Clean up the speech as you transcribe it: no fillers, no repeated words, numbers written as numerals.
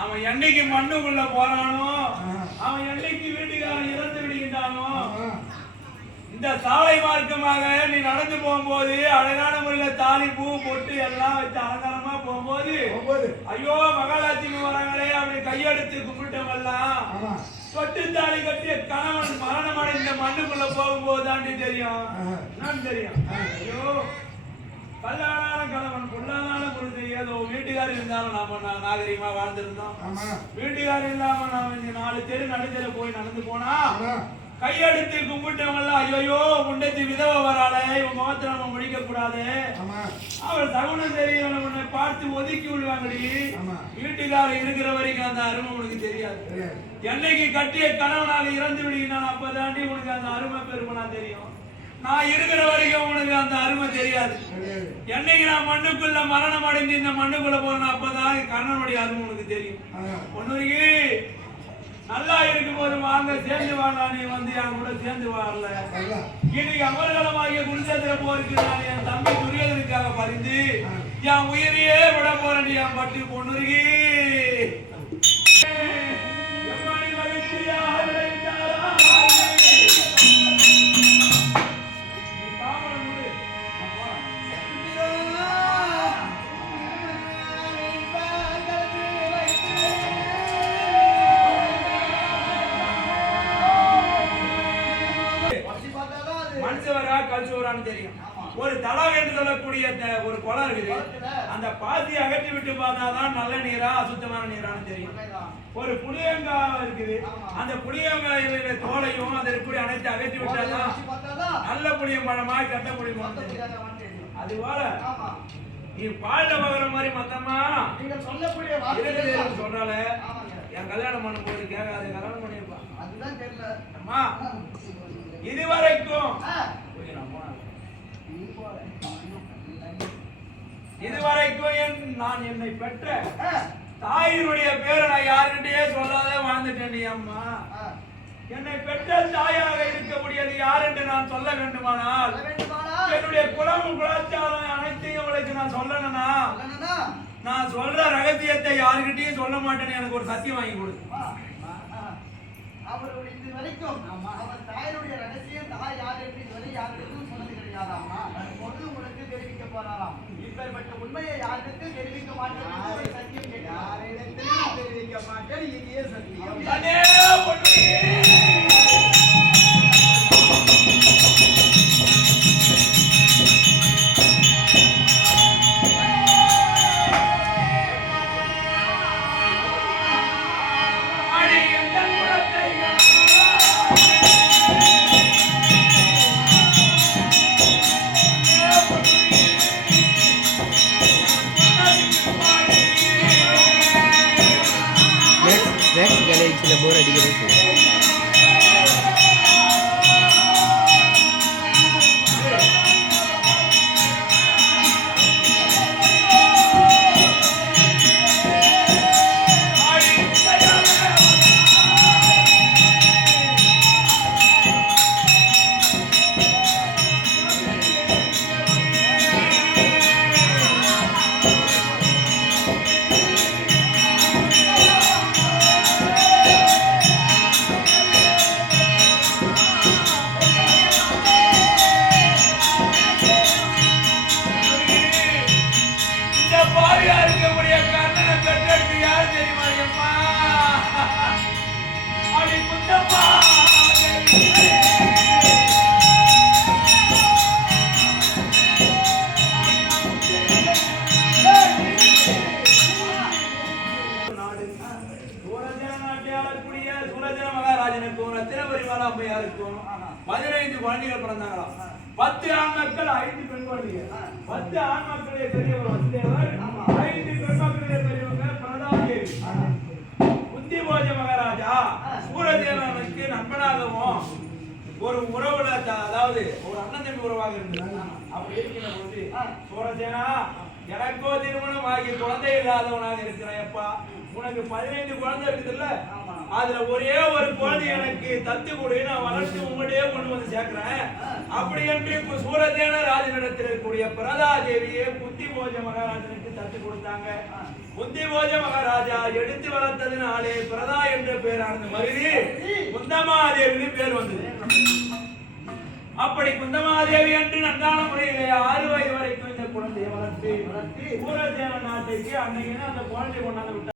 அவன் என்னைக்கு மண்ணுக்குள்ள போறானோ, அவன் என்னைக்கு வீட்டுக்காரன் இறந்து விடுகின்றானோ, இந்த சாலை மார்க்கமாக நீ நடந்து போகும்போது அழகான முறையில் தாலி பூ பொட்டு எல்லாம் வச்சு அலங்காரமா போகும்போது ஐயோ மகாலட்சுமி வராங்களே அப்படி கையெடுத்து கும்பிட்டவெல்லாம் தொட்டு தாலி கட்டிய கணவன் மரணமான இந்த மண்ணுக்குள்ள போகும்போது தாண்டி தெரியும். என்னன்னு தெரியும்? ஐயோ கல்யாண கணவன் பொல்லாதான பொழுது ஏதோ வீட்டுக்காரர் இருந்தாலும் நாம நாகரிகமா வாழ்ந்திருந்தோம். வீட்டுக்காரர் இல்லாம நாம 4 தெரு நடுத்தர போய் நடந்து போனா கையெடுத்து கும்பிட்டவங்க ஐயோ முண்டத்தி விதவ வராளே இவங்க முகத்தை நம்ம முடிக்க கூடாது, அவள் சகுனம் தெரியல உன்னை பார்த்து ஒதுக்கி விடுவாங்கடி. வீட்டுக்காரர் இருக்கிற வரைக்கும் அந்த அருமை உனக்கு தெரியாது. என்னைக்கு கட்டிய கணவனாக இறந்து விடுகிறான் அப்பதாண்டி உனக்கு அந்த அருமை பெருமனா தெரியும். நான் இருக்கிற வரைக்கும் உனக்கு அந்த அருமை தெரியாது. என்னைக்கு நான் மண்ணுக்குள்ள மரணம் அடைந்து இந்த மண்ணுக்குள்ள போறேன் அப்பதான் கண்ணனுடைய அருமை உனக்கு தெரியும். ஒன்னுக்கு நல்லா இருக்கும் போது வாங்க சேர்ந்து வாங்க, நீ வந்து என் கூட சேர்ந்து வாழல. இன்னைக்கு அமர்கலமாகிய குருசேத்திர போருக்கு நான் என் தம்பி துரியதனுக்காக பறிந்து என் உயிரையே விட போறேன். என் பட்டு பொண்ணுருகி தெரியும். ஒரு தடாகம் என்று சொல்லக்கூடிய ஒரு குளம் இருக்குது. அந்த பாசியை அகற்றி விட்டு பார்த்தாதான் நல்ல நீரா அசுத்தமான நீரான்னு தெரியும். ஒரு புளியங்காய் இருக்குது. அந்த புளியங்காயில தோலையும் அதை இப்படி அனைத்து அகற்றி விட்டாதான் நல்ல புளியம்பழமா கெட்ட புளியம்பழம் தெரியும். அது போல நீ பால்ல பகர மாதிரி மொத்தமா நீங்க சொல்லக்கூடிய சொல்றால என் கல்யாணம் பண்ணும் போது கேட்காது கல்யாணம் பண்ணிருப்பான். அதுதான் தெரியல அம்மா. இதுவரைக்கும் நான் என்னை பெற்ற தாயினுடைய பேரை நான் யாருக்கிட்டே சொல்லாத வாழ்ந்துட்டேன். அம்மா என்னை பெற்ற தாயாக இருக்க முடியாது யார் என்று நான் சொல்ல வேண்டுமானால் என்னுடைய குலம் குலாச்சாரம் அனைத்தையும் உங்களுக்கு நான் சொல்லணும்னா நான் சொல்ற ரகசியத்தை யாருக்கிட்டையும் சொல்ல மாட்டேன்னு எனக்கு ஒரு சத்தியம் வாங்கி கொடு. அவருடைய இது வரைக்கும் அவர் தாயினுடைய ரகசியம் தாய் யார் என்று இதுவரை யாருக்கும் சொன்னது கிடையாதாமா. பொழுது உனக்கு தெரிவிக்க போறாராம். இப்பேற்பட்ட உண்மையை யாருக்கு தெரிவிக்க மாட்டேன் சத்தியம் யாரிடத்திலும் தெரிவிக்க மாட்டேன். இதையே சத்தியம். போர் அடிக்கிறது. அம்மையாருக்கும் 15 குழந்தைகள் பிறந்தாங்களாம். 10 ஆண் மக்கள் 5 பெண் குழந்தைகள். 10 ஆண் மக்களே பெரியவர் வசுதேவர், 5 பெண் மக்களே பெரியவங்க பிரதாதேவி. புத்திபோஜ மகாராஜா சூரதேவனுக்கு நண்பனாகவும் ஒரு உறவுல அதாவது ஒரு அண்ணன் தம்பி உறவாக இருந்தாங்க. அப்படி இருக்கிற போது சூரசேனா எனக்கோ திருமணம் ஆகி குழந்தை இல்லாதவனாக இருக்கிறேன். எப்பா உனக்கு 15 குழந்தை இருக்குதுல்ல, அதுல ஒரே ஒரு குழந்தை எனக்கு தத்து கொடு, நான் வளர்த்து உங்கள்கிட்டயே கொண்டு வந்து சேர்க்கிறேன். அப்படி என்று சூரசேன ராஜனிடத்தில் இருக்கக்கூடிய பிரதாதேவியே புத்திபோஜ மகாராஜனுக்கு தத்து கொடுத்தாங்க. குந்திபோஜ மகாராஜா எடுத்து வளர்த்ததுனாலே பிரதா என்ற பேரானது மருவி குந்தமாதேவி பேர் வந்தது. அப்படி குந்தமாதேவி என்று நன்றான முறையிலே 6 வயது வரைக்கும் இந்த குழந்தையை வளர்த்து ஊரதேவ நாட்டுக்கு அன்னைக்கு அந்த குழந்தை கொண்டாந்து விட்டார்.